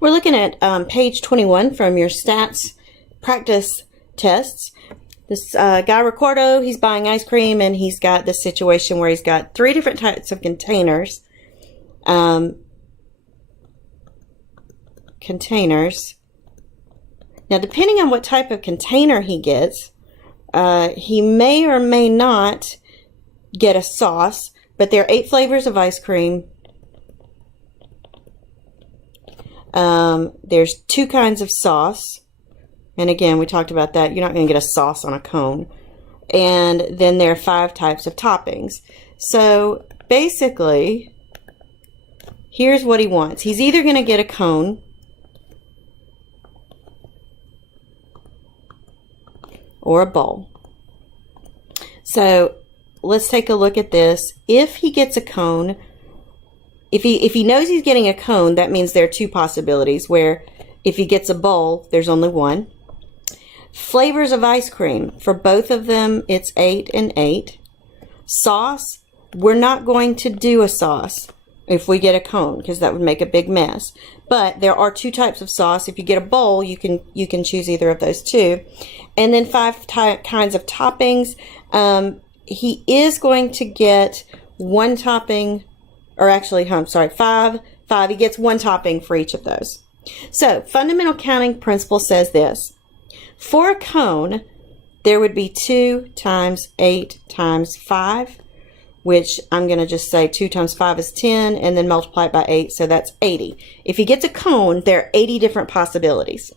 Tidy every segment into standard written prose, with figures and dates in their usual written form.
We're looking at page 21 from your stats practice tests. This guy Ricardo, he's buying ice cream, and he's got this situation where he's got 3 different types of containers. Now, depending on what type of container he gets, he may or may not get a sauce, but there are 8 flavors of ice cream. There's 2 kinds of sauce. And again, we talked about that. You're not going to get a sauce on a cone. And then there are 5 types of toppings. So basically, here's what he wants. He's either going to get a cone or a bowl. So let's take a look at this. If he gets a cone, if he knows he's getting a cone, that means there are 2 possibilities, where if he gets a bowl, there's only 1. Flavors of ice cream, for both of them, it's 8 and 8. Sauce, we're not going to do a sauce if we get a cone, because that would make a big mess. But there are 2 types of sauce. If you get a bowl, you can choose either of those 2. And then 5 kinds of toppings. He is going to get 1 topping, or actually, I'm sorry, 5. He gets 1 topping for each of those. So, fundamental counting principle says this. For a cone, there would be 2 times 8 times 5, which I'm going to just say 2 times 5 is 10, and then multiply it by 8, so that's 80. If he gets a cone, there are 80 different possibilities,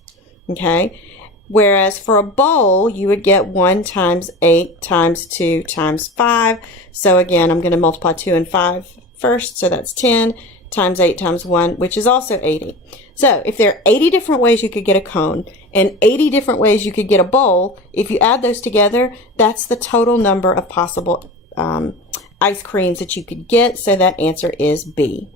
okay? Whereas for a bowl, you would get 1 times 8 times 2 times 5. So again, I'm going to multiply 2 and 5 first, so that's 10 times 8 times 1, which is also 80. So if there are 80 different ways you could get a cone and 80 different ways you could get a bowl, if you add those together, that's the total number of possible ice creams that you could get. So that answer is B.